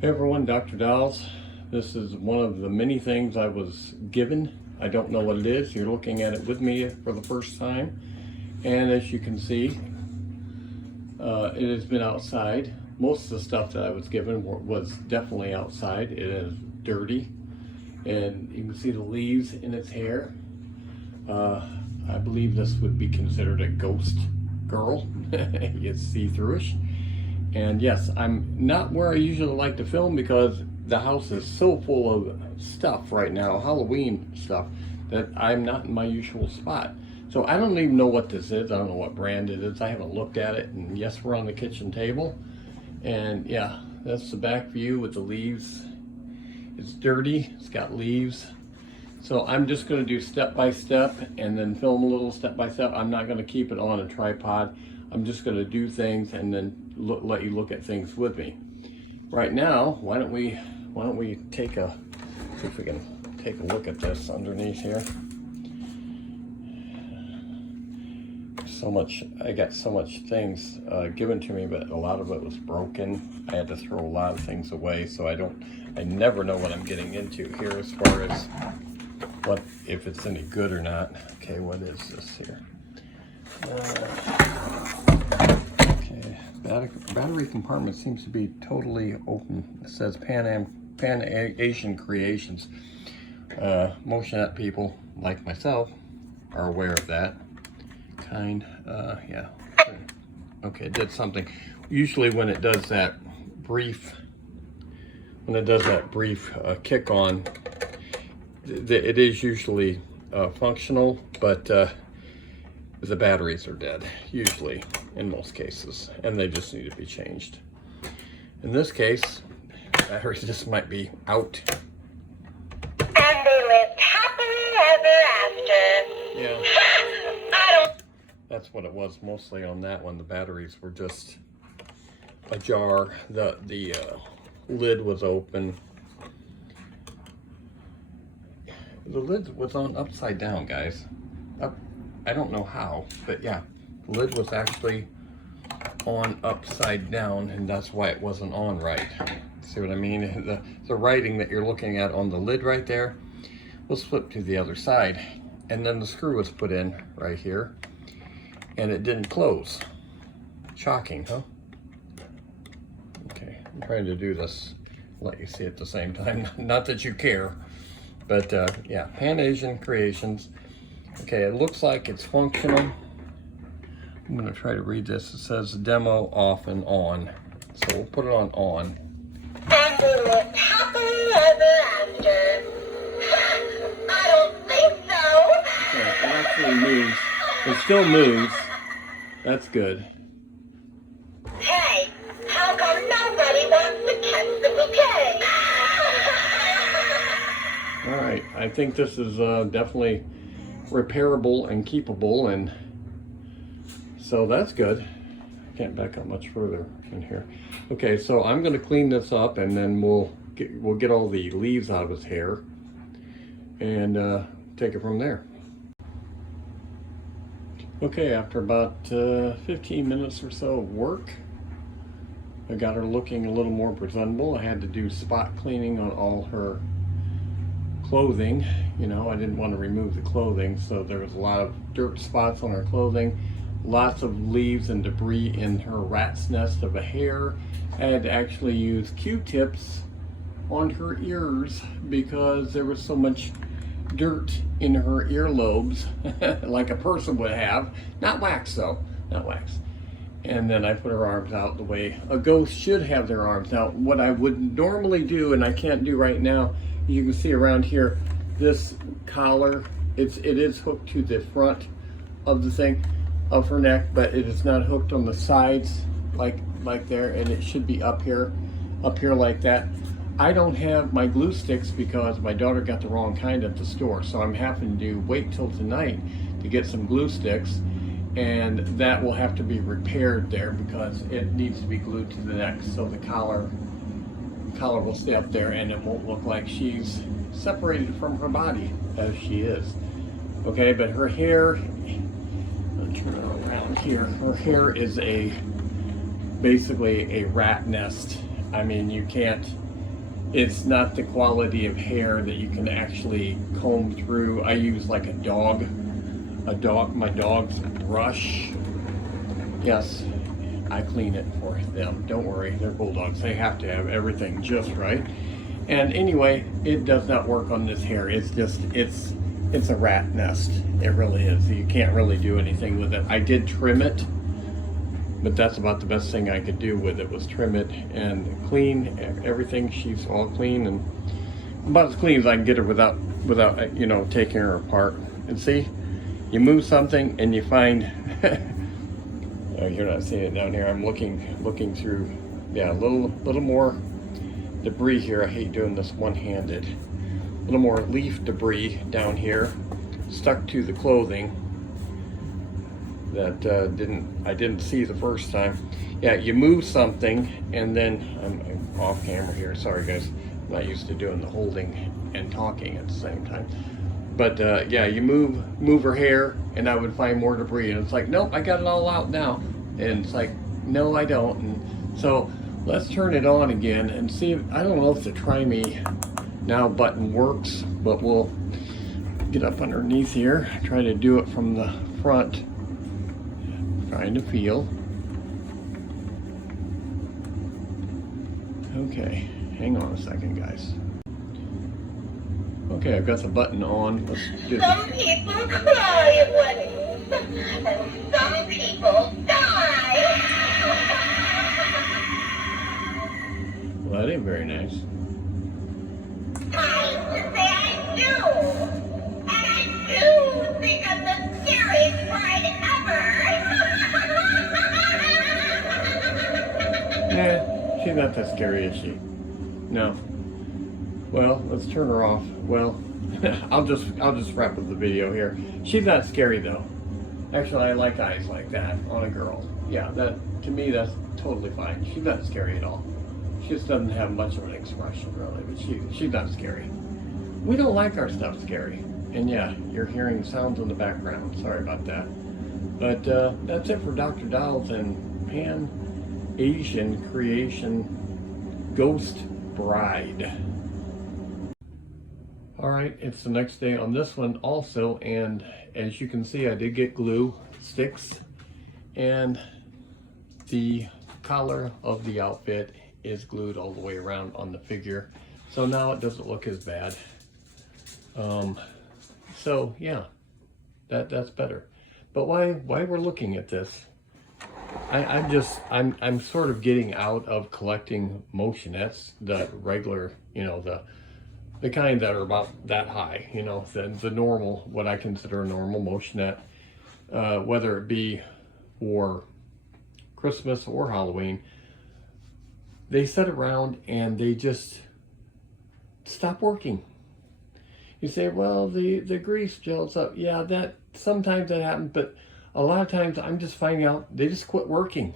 Hey everyone, Dr.Dollz. This is one of the many things I was given. I don't know what it is. You're looking at it with me for the first time. And as you can see, it has been outside. Most of the stuff that I was given was definitely outside. It is dirty. And you can see the leaves in its hair. I believe this would be considered a ghost girl. It's see-through-ish. And yes, I'm not where I usually like to film because the house is so full of stuff right now, Halloween stuff, that I'm not in my usual spot. So I don't even know what this is. I don't know what brand it is. I haven't looked at it. And yes, we're on the kitchen table. And yeah, that's the back view with the leaves. It's dirty. It's got leaves. So I'm just going to do step by step and then film a little step by step. I'm not going to keep it on a tripod. I'm just going to do things and then let you look at things with me. Right now, why don't we see if we can take a look at this underneath here. I got so much things given to me, but a lot of it was broken. I had to throw a lot of things away, so I never know what I'm getting into here as far as if it's any good or not. Okay, what is this here? Okay, battery compartment seems to be totally open. It says Pan Asian Creations. Motionette people like myself are aware of that. Yeah. Okay, it did something. Usually when it does that brief kick on, it is usually functional, but the batteries are dead, usually, in most cases, and they just need to be changed. In this case, batteries just might be out. And they lived happily ever after. Yeah. That's what it was mostly on that one. The batteries were just ajar. The lid was open. The lid was on upside down, guys. I don't know how, but yeah, the lid was actually on upside down, and that's why it wasn't on right. See what I mean? The writing that you're looking at on the lid right there was flipped to the other side, and then the screw was put in right here, and it didn't close. Shocking, huh? Okay, I'm trying to do this, let you see at the same time. Not that you care, but yeah, Pan Asian Creations. Okay, it looks like it's functional. I'm gonna try to read this. It says demo off and on. So we'll put it on on. And they lived happily ever after. I don't think so. Okay, it actually moves. It still moves. That's good. Hey, how come nobody wants to catch the bouquet? All right, I think this is definitely repairable and keepable, and so that's good. I can't back up much further in here. Okay, so I'm going to clean this up, and then we'll get all the leaves out of his hair and take it from there. Okay, after about 15 minutes or so of work, I got her looking a little more presentable. I had to do spot cleaning on all her clothing. You know, I didn't want to remove the clothing, so there was a lot of dirt spots on her clothing, lots of leaves and debris in her rat's nest of a hair. I had to actually use Q-tips on her ears because there was so much dirt in her earlobes, like a person would have. Not wax though, not wax. And then I put her arms out the way a ghost should have their arms out. What I would normally do, and I can't do right now, you can see around here, this collar, it is hooked to the front of the thing, of her neck, but it is not hooked on the sides like there, and it should be up here like that. I don't have my glue sticks because my daughter got the wrong kind at the store, so I'm having to wait till tonight to get some glue sticks, and that will have to be repaired there because it needs to be glued to the neck so the collar will stay up there and it won't look like she's separated from her body as she is. Okay, but her hair, I'll turn her around here. Her hair is basically a rat nest. I mean, you can't it's not the quality of hair that you can actually comb through. I use like my dog's brush. Yes, I clean it for them. Don't worry, they're bulldogs. They have to have everything just right. And anyway, it does not work on this hair. It's just, it's a rat nest. It really is. You can't really do anything with it. I did trim it, but that's about the best thing I could do with it, was trim it and clean everything. She's all clean and about as clean as I can get her without you know, taking her apart. And see, you move something and you find oh, you're not seeing it down here. I'm looking through, yeah, a little more debris here. I hate doing this one-handed. A little more leaf debris down here, stuck to the clothing that I didn't see the first time. Yeah, you move something and then I'm off camera here. Sorry guys, I'm not used to doing the holding and talking at the same time. But yeah, you move her hair and I would find more debris, and it's like, nope, I got it all out now. And it's like, no, I don't. And so let's turn it on again and see if, I don't know if the Try Me Now button works, but we'll get up underneath here, try to do it from the front, trying to feel. Okay, hang on a second guys. Okay, I've got the button on. Let's do Some people cry at weddings, and some people die. Well, that ain't very nice. Time to say I do. And I do think I'm the scariest bride ever. Nah, she's not that scary, is she? No. Well, let's turn her off. Well, I'll just wrap up the video here. She's not scary though. Actually, I like eyes like that on a girl. Yeah, that, to me, that's totally fine. She's not scary at all. She just doesn't have much of an expression really, but she's not scary. We don't like our stuff scary. And yeah, you're hearing sounds in the background. Sorry about that. But that's it for Dr.Dollz and Pan Asian Creation Ghost Bride. All right, it's the next day on this one also, and as you can see, I did get glue sticks, and the collar of the outfit is glued all the way around on the figure, so now it doesn't look as bad. So yeah, that's better. But why we're looking at this, I'm sort of getting out of collecting motionettes, the regular, you know, the kind that are about that high, you know, the normal, what I consider a normal motionette, whether it be for Christmas or Halloween. They sit around and they just stop working. You say, well, the grease gels up. Yeah, that sometimes that happens, but a lot of times I'm just finding out they just quit working.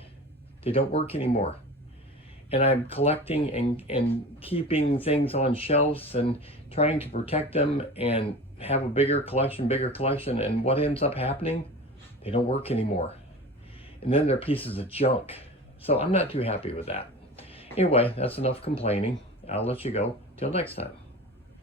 They don't work anymore. And I'm collecting and keeping things on shelves and trying to protect them and have a bigger collection, and what ends up happening? They don't work anymore. And then they're pieces of junk. So I'm not too happy with that. Anyway, that's enough complaining. I'll let you go. Till next time.